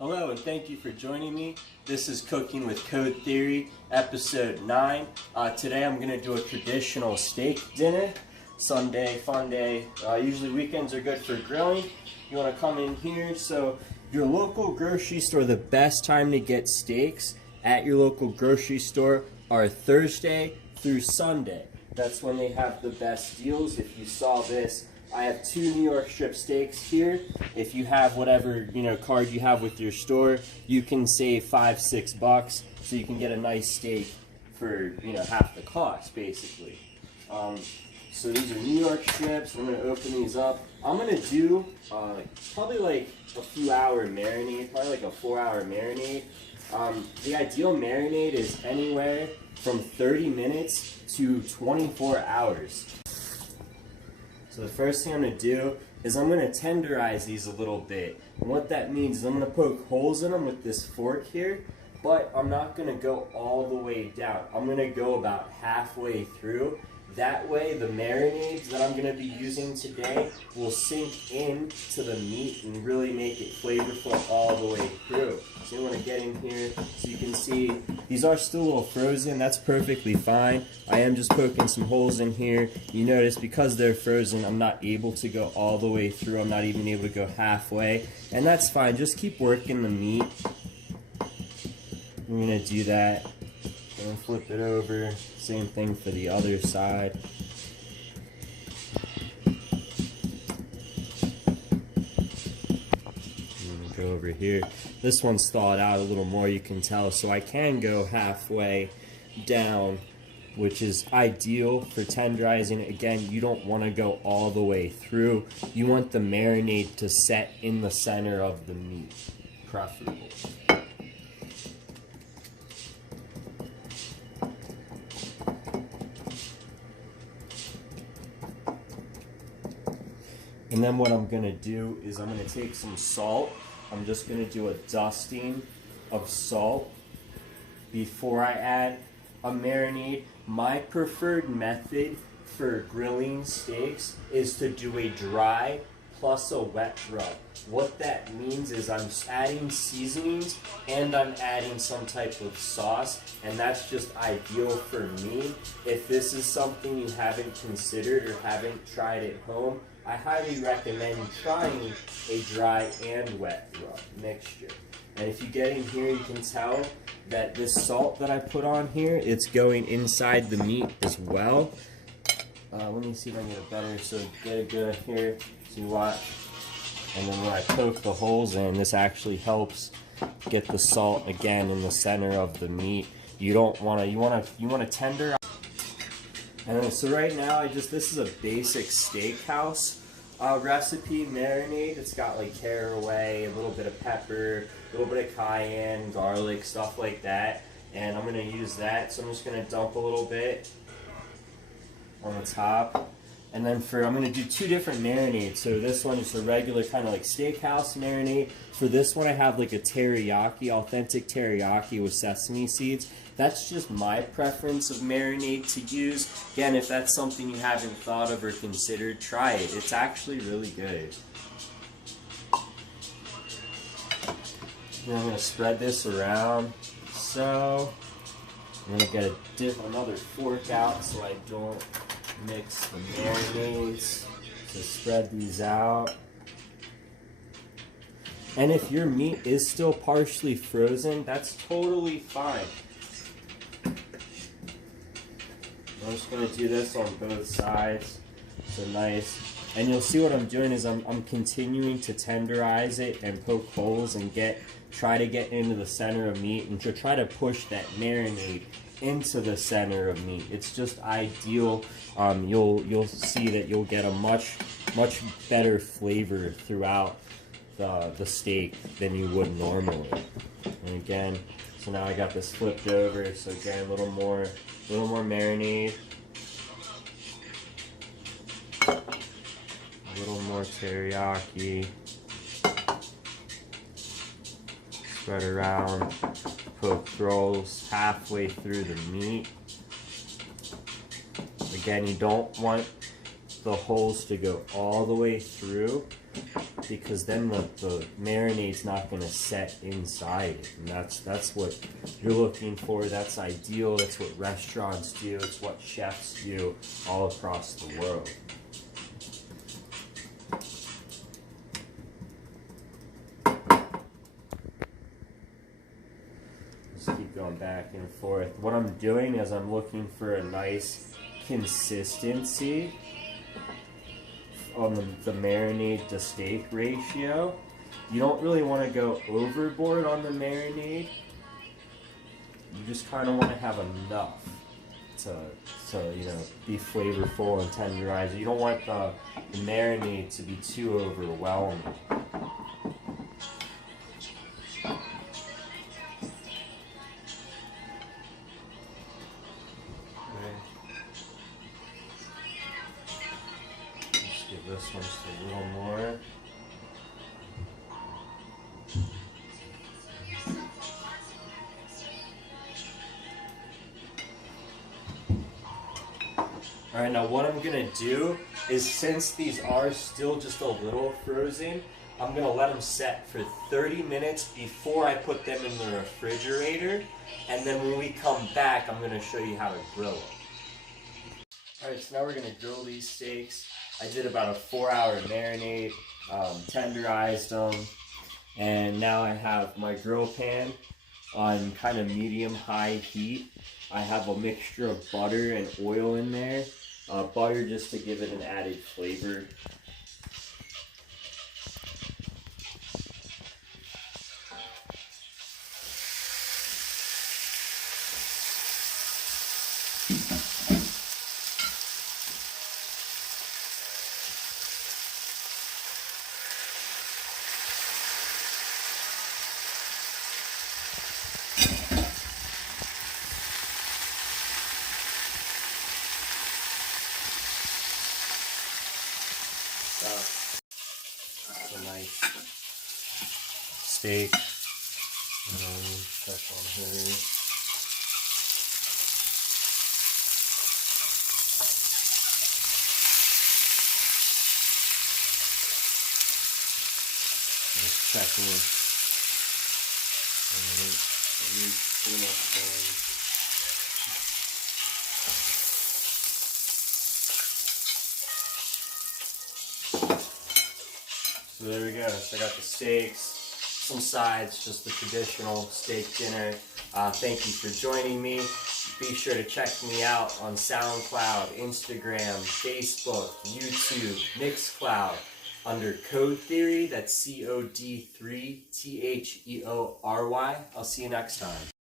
Hello and thank you for joining me. This is Cooking with Cod3Theory, episode 9. Today I'm going to do a traditional steak dinner. Sunday, fun day. Usually weekends are good for grilling. You want to come in here. So your local grocery store, the best time to get steaks at your local grocery store are Thursday through Sunday. That's when they have the best deals. If you saw this, I have 2 New York strip steaks here. If you have whatever card you have with your store, you can save $5-6, so you can get a nice steak for half the cost, basically. So these are New York strips. I'm gonna open these up. I'm gonna do probably like a few hour marinade, probably like a 4-hour marinade. The ideal marinade is anywhere from 30 minutes to 24 hours. So the first thing I'm going to do is I'm going to tenderize these a little bit. And what that means is I'm going to poke holes in them with this fork here, but I'm not going to go all the way down. I'm going to go about halfway through. That way the marinades that I'm going to be using today will sink into the meat and really make it flavorful all the way through. So you want to get in here so you can see these are still a little frozen. That's perfectly fine. I am just poking some holes in here. You notice because they're frozen, I'm not able to go all the way through. I'm not even able to go halfway. And that's fine. Just keep working the meat. We're going to do that. And flip it over. Same thing for the other side. Go over here. This one's thawed out a little more, you can tell, so I can go halfway down, which is ideal for tenderizing. Again, you don't want to go all the way through. You want the marinade to set in the center of the meat, preferably. And then what I'm going to do is I'm going to take some salt. I'm just going to do a dusting of salt before I add a marinade. My preferred method for grilling steaks is to do a dry plus a wet rub. What that means is I'm adding seasonings and I'm adding some type of sauce, and that's just ideal for me. If this is something you haven't considered or haven't tried at home, I highly recommend trying a dry and wet rub mixture. And if you get in here, you can tell that this salt that I put on here, it's going inside the meat as well. Let me see if I can get it better. So get it good here, so you watch. And then when I poke the holes in, this actually helps get the salt again in the center of the meat. You don't want to, you want to tenderize. And so right now, this is a basic steakhouse recipe marinade. It's got like caraway, a little bit of pepper, a little bit of cayenne, garlic, stuff like that. And I'm going to use that, so I'm just going to dump a little bit on the top. And then I'm going to do 2 different marinades. So this one is a regular kind of like steakhouse marinade. For this one I have like a teriyaki, authentic teriyaki with sesame seeds. That's just my preference of marinade to use. Again, if that's something you haven't thought of or considered, try it. It's actually really good. And I'm going to spread this around. So I'm going to get another fork out so I don't mix the marinades. So spread these out. And if your meat is still partially frozen, that's totally fine. I'm just going to do this on both sides. So nice. And you'll see what I'm doing is I'm continuing to tenderize it and poke holes and try to get into the center of meat and to try to push that marinade into the center of meat. It's just ideal. You'll see that you'll get a much better flavor throughout the steak than you would normally. And again, so now I got this flipped over. So again, a little more marinade, a little more teriyaki. Spread around, poke rolls halfway through the meat. Again, you don't want the holes to go all the way through. because then the marinade's not going to set inside it. And that's what you're looking for. That's ideal. That's what restaurants do. It's what chefs do all across the world. Just keep going back and forth. What I'm doing is I'm looking for a nice consistency on the marinade to steak ratio. You don't really want to go overboard on the marinade. You just kind of want to have enough to you know, be flavorful and tenderize. You don't want the marinade to be too overwhelming. Give this one just a little more. Alright, now what I'm going to do is, since these are still just a little frozen, I'm going to let them set for 30 minutes before I put them in the refrigerator. And then when we come back, I'm going to show you how to grill them. Alright, so now we're going to grill these steaks. I did about a 4-hour marinade, tenderized them, and now I have my grill pan on kind of medium-high heat. I have a mixture of butter and oil in there. Butter just to give it an added flavor. That's a nice steak. Check on her. Just checking. So there we go. So I got the steaks, some sides, just the traditional steak dinner. Thank you for joining me. Be sure to check me out on SoundCloud, Instagram, Facebook, YouTube, Mixcloud under Cod3Theory. That's Cod3Theory. I'll see you next time.